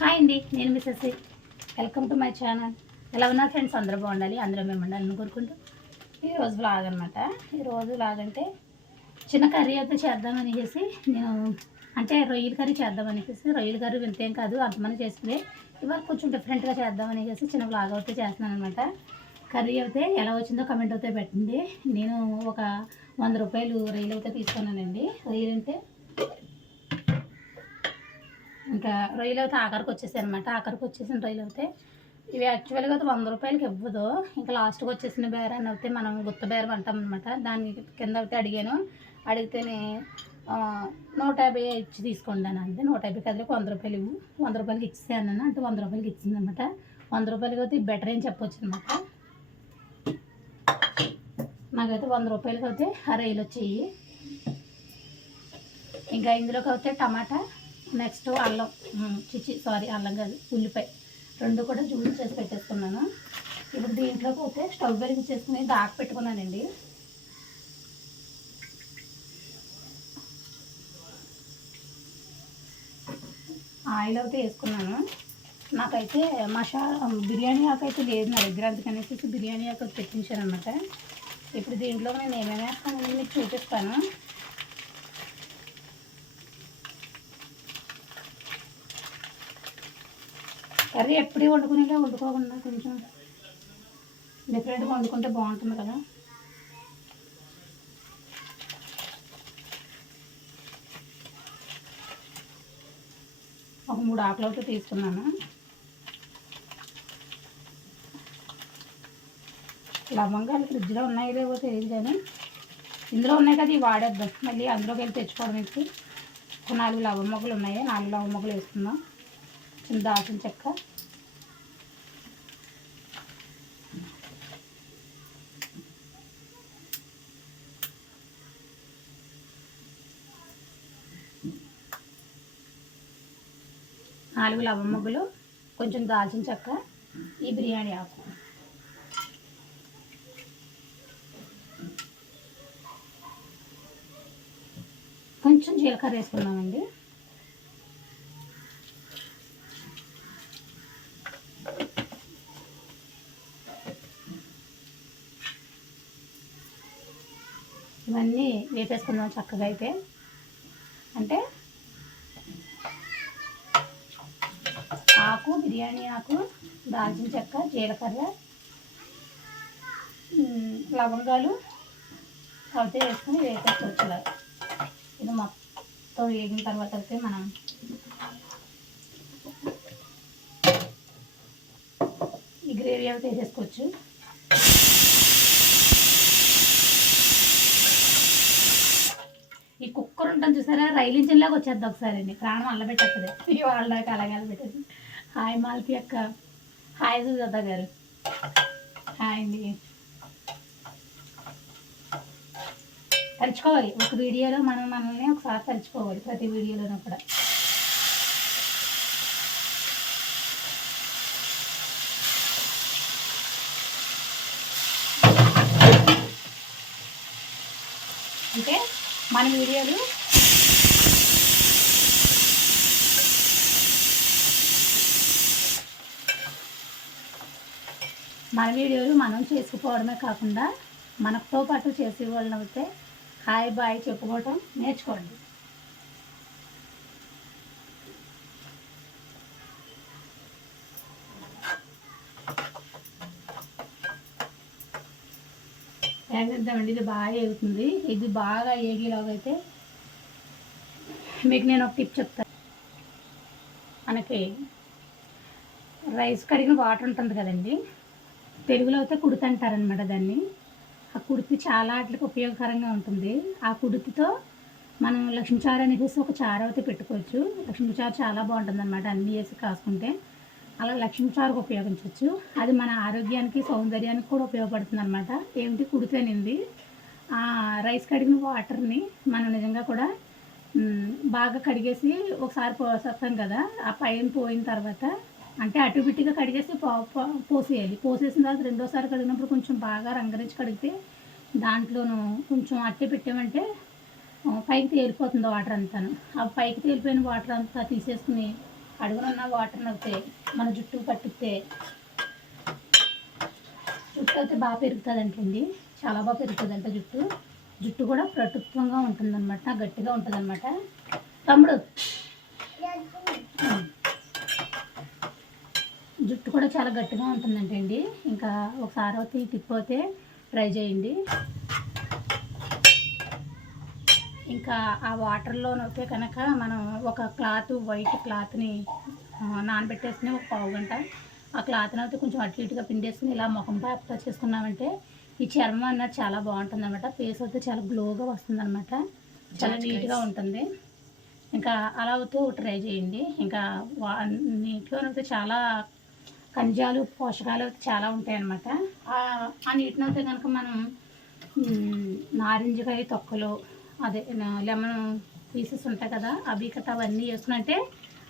Hi అండి నేను Mrs welcome to my channel ఎలా ఉన్నారు ఫ్రెండ్స్ అందరూ బాగుండాలి. అందరూ మేము ఉండాలని కోరుకుంటూ ఈరోజు బ్లాగ్ అనమాట ఈరోజు బ్లాగ్ అంటే చిన్న కర్రీ అయితే చేద్దామని చేసి నేను అంటే రొయ్యల కర్రీ చేద్దామని చేసి రొయ్యల కర్రీ వింతేం కాదు అంతమంది చేసుకునే ఇవాళ కొంచెం డిఫరెంట్గా చేద్దామని చేసి చిన్న బ్లాగ్ అయితే చేస్తున్నాను అనమాట కర్రీ అయితే ఎలా వచ్చిందో కమెంట్ అయితే పెట్టండి. నేను ఒక వంద రూపాయలు రొయ్యలు అయితే తీసుకున్నానండి. రొయ్యలు అంటే ఇంకా రొయ్యలు అయితే ఆఖరికి వచ్చేసాయి అనమాట ఆఖరికి వచ్చేసిన రొయ్యలు అయితే ఇవి యాక్చువల్గా అయితే వంద రూపాయలకి ఇవ్వదు. ఇంకా లాస్ట్కి వచ్చేసిన బేరాన్ని అయితే మనం గుత్త బేరం అంటాం అనమాట దాని కింద అయితే అడిగాను. అడిగితేనే నూట యాభై ఇచ్చి తీసుకోండి అని అంతే నూట యాభై కదిలికి వంద రూపాయలు ఇవ్వు. వంద రూపాయలకి ఇచ్చేసాను అంటే వంద రూపాయలకి ఇచ్చిందనమాట వంద రూపాయలకి అయితే బెటర్ అని చెప్పొచ్చు అనమాట నాకైతే వంద రూపాయలకి అయితే ఆ రైలు వచ్చాయి. ఇంకా ఇందులోకి అయితే టమాటా నెక్స్ట్ అల్లం ఉమ్, చిచి సారీ అల్లం కాదు ఉల్లిపాయ. రెండు కూడా జ్యూస్ చేసి పెట్టేసుకున్నాను. ఇప్పుడు దీంట్లోకి అయితే స్టవ్ వెలిగించేసుకుని దాకా పెట్టుకున్నానండి. ఆయిల్ అయితే వేసుకున్నాను. నాకైతే మషా బిర్యానీ ఆకు అయితే లేదు నా దగ్గర అందుకనేసి బిర్యానీ ఆకు అయితే తెప్పించాను అనమాట ఇప్పుడు దీంట్లో నేను ఏమేమి వేస్తానని మీకు చూపిస్తాను. కర్రీ ఎప్పుడూ వండుకునేలా వండుకోకుండా కొంచెం డిఫరెంట్గా వండుకుంటే బాగుంటుంది కదా. ఒక మూడు ఆకులతో తీసుకున్నాను. లవంగాలు ఫ్రిడ్జ్లో ఉన్నాయో లేవో తెలియదు కానీ ఇందులో ఉన్నాయి కదా ఇవి వాడేద్దాం. మళ్ళీ అందులోకి వెళ్ళి తెచ్చుకోవడం ఇప్పుడు ఒక నాలుగు లవం మొగ్గలు ఉన్నాయి. నాలుగు లవం మొగ్గలు వేసుకుందాం. చిన్న దాల్చిన చెక్క. నాలుగు లవమ్మగులు కొంచెం దాల్చిన చెక్క ఈ బిర్యానీ ఆకు. కొంచెం జీలకర్ర వేసుకున్నామండి వేపేసుకుందాం చక్కగా అయితే. అంటే ఆకు బిర్యానీ ఆకు దాల్చిన చెక్క జీలకర్ర లవంగాలు అయితే వేసుకుని వేసేసుకోవచ్చు ఇది మొత్తం వేగిన తర్వాత అయితే మనం ఈ గ్రేవీ అయితే వేసేసుకోవచ్చు ఈ ఒకసారి రైలు ఇంజిన్లాగా వచ్చేద్ది ఒకసారి అండి. ప్రాణం అల్లబెట్టేస్తుంది ఈ వాళ్ళ అలాగే అల్లబెట్టేది హాయ్ మాల్తి అక్క. హాయ్ సుజాత గారు. హాయ్ అండి. తరుచుకోవాలి ఒక వీడియోలో మనం మనల్ని ఒకసారి తరుచుకోవాలి ప్రతి వీడియోలోనూ కూడా. అంటే మన వీడియోలు మన వీడియోలు మనం చేసుకుపోవడమే కాకుండా మనతో పాటు చేసే వాళ్ళని అయితే హాయ్ బాయ్ చెప్పుకోవటం నేర్చుకోండి. వేగేద్దామండి ఇది బాగా ఎగుతుంది ఇది బాగా ఏగేలాగా మీకు నేను ఒక టిప్ చెప్తాను మనకి రైస్ కడిగిన వాటర్ ఉంటుంది కదండి? తెలుగులో అయితే కుడితి అంటారనమాట దాన్ని. ఆ కుడితి చాలా వాటికి ఉపయోగకరంగా ఉంటుంది. ఆ కుడితితో మనం లక్ష్మీ చారు అనేసి ఒక చారు అయితే పెట్టుకోవచ్చు. లక్ష్మీ చారు చాలా బాగుంటుంది అనమాట అన్నీ వేసి కాసుకుంటే. అలా లక్ష్మీ చారుకు ఉపయోగించవచ్చు అది మన ఆరోగ్యానికి సౌందర్యానికి కూడా ఉపయోగపడుతుంది అనమాట ఏమిటి? కుడితి అనింది. ఆ రైస్ కడిగిన వాటర్ని మనం నిజంగా కూడా బాగా కడిగేసి ఒకసారి పోసేస్తాం కదా. ఆ పైన పోయిన తర్వాత అంటే అటు బిట్టిగా కడిగేసి పోసేయాలి. పోసేసిన తర్వాత రెండోసారి కడిగినప్పుడు కొంచెం బాగా రంగరించి కడిగితే దాంట్లోనూ కొంచెం అట్టి పెట్టామంటే పైకి తేలిపోతుంది వాటర్ అంతాను. ఆ పైకి తేలిపోయిన వాటర్ అంతా తీసేసుకుని అడుగునున్న వాటర్ అవుతే మన జుట్టు పట్టితే జుట్టు అయితే బాగా పెరుగుతుందంటండి. చాలా బాగా పెరుగుతుందంట జుట్టు. జుట్టు కూడా ప్రటుత్వంగా ఉంటుందన్నమాట గట్టిగా ఉంటుందన్నమాట. తమ్ముడు జుట్టు కూడా చాలా గట్టిగా ఉంటుందంటండి ఇంకా ఒకసారి అయితే అయితే ట్రై చేయండి. ఇంకా ఆ వాటర్లోనైతే కనుక మనం ఒక క్లాత్ వైట్ క్లాత్ని నానబెట్టేసుకుని ఒక పావు గంట ఆ క్లాత్ని అయితే కొంచెం అటు ఇటుగా పిండేసుకుని ఇలా ముఖంపై అప్లై చేసుకున్నామంటే ఈ చర్మం అన్నది చాలా బాగుంటుంది అనమాట ఫేస్ అయితే చాలా గ్లోగా వస్తుంది అనమాట చాలా నీట్గా ఉంటుంది. ఇంకా అలా అయితే ట్రై చేయండి. ఇంకా వా నీటిలోనైతే చాలా ఖనిజాలు పోషకాలు చాలా ఉంటాయి అన్నమాట ఆ- నీటిని అయితే కనుక మనం నారింజకాయ తొక్కలు అదే లెమన్ పీసెస్ ఉంటాయి కదా అవి కట్ట అవన్నీ వేసుకున్నట్టే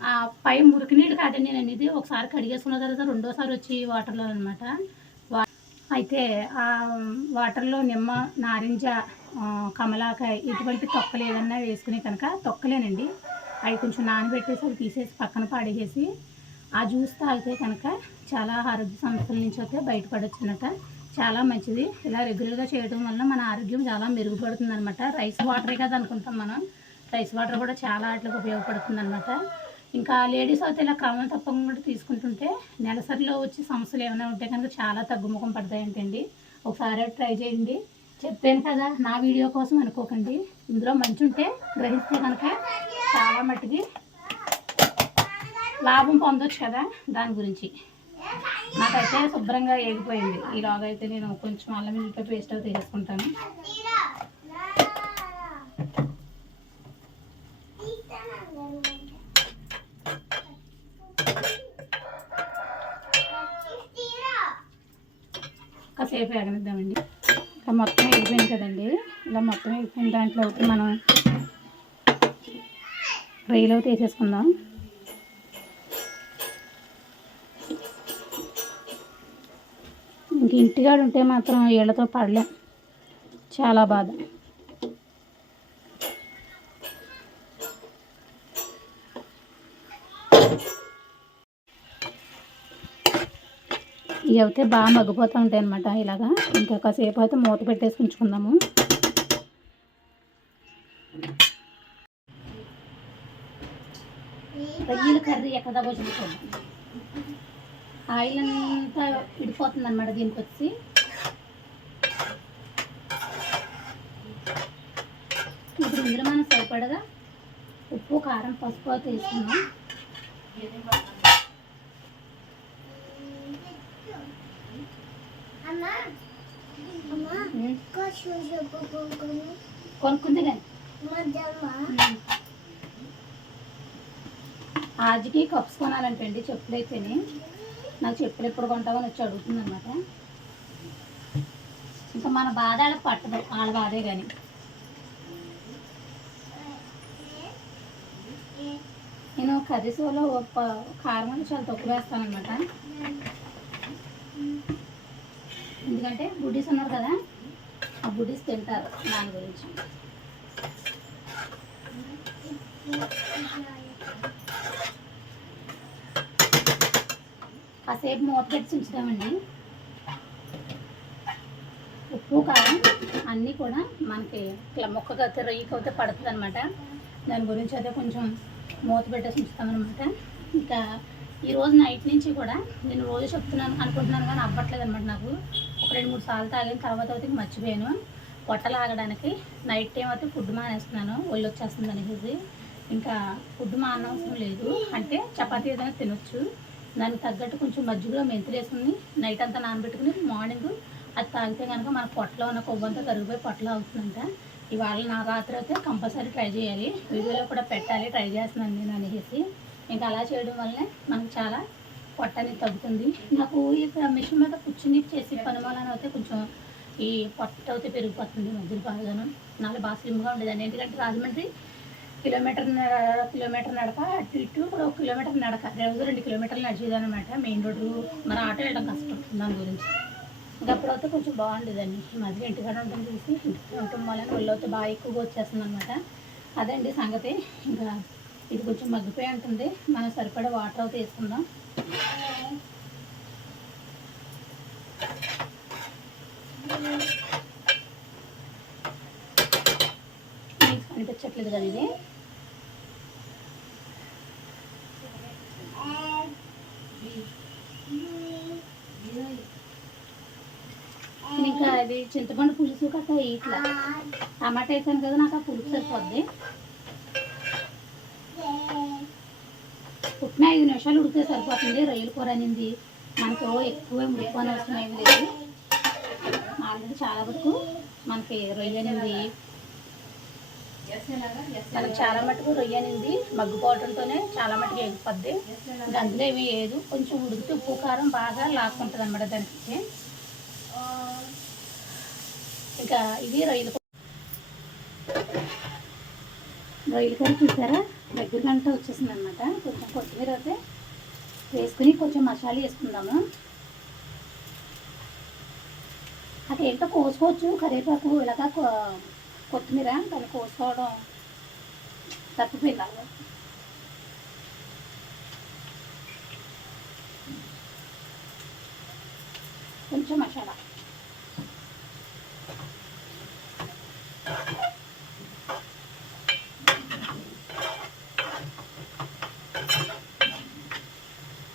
ఆ పై మురికి నీళ్ళు కాదండి నేను అనేది ఒకసారి కడిగేసుకున్న తర్వాత రెండోసారి వచ్చి వాటర్లో అనమాట అయితే ఆ వాటర్లో నిమ్మ నారింజ కమలాకాయ ఇటువంటి తొక్కలు ఏదన్నా వేసుకుని కనుక తొక్కలేనండి. అవి కొంచెం నానబెట్టేసి అవి తీసేసి పక్కన పాడేసేసి ఆ జ్యూస్ తాగితే కనుక చాలా ఆరోగ్య సమస్యల నుంచి అయితే బయటపడొచ్చు చాలా మంచిది. ఇలా రెగ్యులర్గా చేయడం వల్ల మన ఆరోగ్యం చాలా మెరుగుపడుతుంది అనమాట రైస్ వాటరే కదా అనుకుంటాం మనం. రైస్ వాటర్ కూడా చాలా వాటికి ఉపయోగపడుతుంది అనమాట ఇంకా లేడీస్ అయితే ఇలా క్రమం తప్పకుండా తీసుకుంటుంటే నెలసరిలో వచ్చే సమస్యలు ఏమైనా ఉంటే కనుక చాలా తగ్గుముఖం పడతాయంటండి. ఒకసారి ట్రై చేయండి. చెప్పాను కదా నా వీడియో కోసం అనుకోకండి. ఇందులో మంచి ఉంటే గ్రహిస్తే కనుక చాలా మట్టుకి లాభం పొందొచ్చు కదా దాని గురించి. నాకైతే శుభ్రంగా ఏగిపోయింది. ఈలోగా అయితే నేను కొంచెం అల్లం ఇంట్లో పేస్ట్ అయితే వేసుకుంటాను. కాసేపు ఎగనిద్దామండి ఇలా మొత్తం ఎగిపోయింది కదండి. ఇలా మొత్తం ఎగిపోయిన దాంట్లో అయితే మనం రొయ్యలు తీసేసుకుందాం. ఇంక ఇంటికాడ ఉంటే మాత్రం వీళ్ళతో పడలేం. చాలా బాధ. ఇవి అయితే బాగా మగ్గిపోతూ ఉంటాయి అనమాట ఇలాగా. ఇంకా కాసేపు అయితే మూత పెట్టేసి ఉంచుకుందాము రొయ్యల కర్రీ ఎక్కడ దాకా ఆయిల్ అంతా విడిపోతుంది అనమాట దీనికి వచ్చి ఇప్పుడు ఇందులో మనం సరిపడగా ఉప్పు కారం పసుపు అయితే వేసుకున్నాం కొనుక్కుంది కానీ ఆజ్కి కప్స్ కొనాలంటండి చెప్పులు అయితేనే నాకు చెప్పులు ఎప్పుడు కొంటావని వచ్చి అడుగుతుంది అనమాట ఇంకా మన బాధ వాళ్ళకి పట్టదు వాళ్ళ బాధే కానీ నేను కర్రీస్లో కారం అనేది చాలా తక్కువ వేస్తాను అనమాట ఎందుకంటే బుడ్డీస్ ఉన్నారు కదా ఆ బుడ్డీస్ తింటారు దాని గురించి. కాసేపు మూత పెట్టి ఉంచుతామండి ఉప్పు కారం అన్నీ కూడా మనకి ఇట్లా మొక్కగా అయితే అయితే పడుతుంది అనమాట దాని గురించి అయితే కొంచెం మూత పెట్టేసి ఉంచుతామన్నమాట ఇంకా ఈరోజు నైట్ నుంచి కూడా నేను రోజు చెప్తున్నాను అనుకుంటున్నాను కానీ అవ్వట్లేదు అనమాట నాకు. ఒక రెండు మూడు సార్లు తాగిన తర్వాత అయితే మర్చిపోయాను. పొట్టలు ఆగడానికి నైట్ టైం అయితే ఫుడ్ మానేస్తున్నాను. ఒళ్ళు వచ్చేస్తుంది అనేసి. ఇంకా ఫుడ్ మానవసరం లేదు. అంటే చపాతీ ఏదైనా తినొచ్చు. దానికి తగ్గట్టు కొంచెం మజ్జిగలో మెంతులు వేసుకుని నైట్ అంతా నానబెట్టుకుని మార్నింగ్ అది తాగితే కనుక మన పొట్టలో ఉన్న కొవ్వంతా కరిగిపోయి పొట్టలో అవుతుందంట. ఇవాళ నా రాత్రి అయితే కంపల్సరీ ట్రై చేయాలి. వీడియోలో కూడా పెట్టాలి ట్రై చేస్తున్నాను నేను అనేసి. ఇంకా అలా చేయడం వల్లనే మనకు చాలా పొట్ట అనేది తగ్గుతుంది. నాకు ఈ మిషన్ మీద కూర్చుని చేసి పని వలన అయితే కొంచెం ఈ పొట్ట అయితే పెరిగిపోతుంది మధ్యలో బాగాను. నాలుగు బాగా స్లిమ్గా ఉండేదాన్ని ఎందుకంటే రాజమండ్రి కిలోమీటర్ కిలోమీటర్ నడక అటు ఇటు ఇప్పుడు ఒక కిలోమీటర్ నడక. రోజు రెండు కిలోమీటర్లు నడిచేదనమాట మెయిన్ రోడ్డు మరి ఆటో వెళ్ళడం కష్టం దాని గురించి. ఇంకా అప్పుడైతే కొంచెం బాగుండేదండి. మధ్య ఇంటికాడ ఉంటుంది చూసి ఇంటికాడ ఉండటం వల్ల ఒళ్ళు అయితే బాగా ఎక్కువగా వచ్చేస్తుంది అనమాట అదండి సంగతి. ఇంకా ఇది కొంచెం మగ్గిపోయి ఉంటుంది. మనం సరిపడా వాటర్ అయితే వేసుకుందాం. మీకు కనిపించట్లేదు కదా ఇది. ఇంకా అది చింతపండు పులుసు కట్ట ఇట్లా. టమాటా వేసాను కదా నాకు ఆ పులుసు సరిపోద్ది. పుట్టిన ఐదు నిమిషాలు ఉడికితే సరిపోతుంది. రొయ్యల కూర అనేది. మనకు ఎక్కువ ఉడిపోని అవసరం ఏమి లేదు. ఆల్రెడీ చాలా వరకు మనకి రొయ్య అనేది. మనకి చాలా మటుకు రొయ్య అనేది మగ్గుపోవడంతోనే చాలా మటుకు ఎగిపోద్ది అందులో ఏమీ లేదు కొంచెం ఉడికితే ఉప్పు కారం బాగా లాక్కుంటుంది అనమాట దానికి. ఇంకా ఇది రొయ్యలు రొయ్యలు కూడా కర్రీ చూసారా? దగ్గర గంట వచ్చేసింది అనమాట కొంచెం కొత్తిమీర అయితే వేసుకుని కొంచెం మసాలా వేసుకుందాము. అదేంటో కోసుకోవచ్చు. కరివేపాకు ఇలాగా కొత్తిమీర దాన్ని కోసుకోవడం తప్పిపోయింది అలా కొంచెం మసాలా.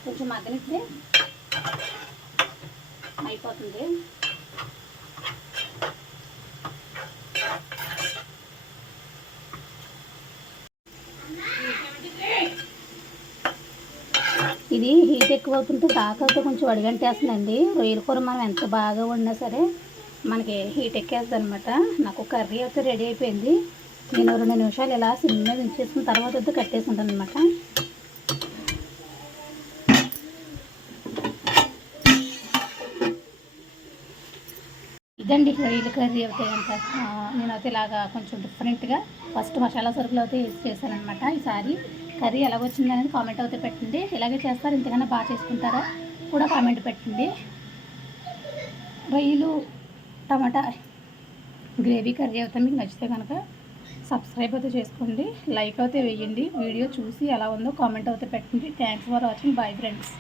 కొంచెం మగ్గనిస్తే అయిపోతుంది. ఇది హీట్ ఎక్కువ అవుతుంటే కాకపోతే కొంచెం అడిగంటేస్తుందండి రొయ్యల కూర మనం ఎంత బాగా వండినా సరే మనకి హీట్ ఎక్కేస్తుంది అనమాట నాకు కర్రీ అయితే రెడీ అయిపోయింది. నేను రెండు నిమిషాలు ఇలా సిమ్ మీద ఉంచేసిన తర్వాత అయితే కట్టేసుకుంటాను అనమాట ఇదండి రొయ్యల కర్రీ అయితే అంత. నేనైతే ఇలాగా కొంచెం డిఫరెంట్గా ఫస్ట్ మసాలా సరుకులు అయితే యూజ్ చేశాను అనమాట ఈసారి కర్రీ ఎలా వచ్చింది అనేది కామెంట్ అయితే పెట్టండి. ఇలాగే చేస్తారు ఇంతకన్నా బాగా చేసుకుంటారా కూడా కామెంట్ పెట్టండి. రొయ్యలు టమాటా గ్రేవీ కర్రీ అయితే మీకు నచ్చితే కనుక సబ్స్క్రైబ్ అయితే చేసుకోండి. లైక్ అయితే వేయండి. వీడియో చూసి ఎలా ఉందో కామెంట్ అయితే పెట్టండి. Thanks for watching bye friends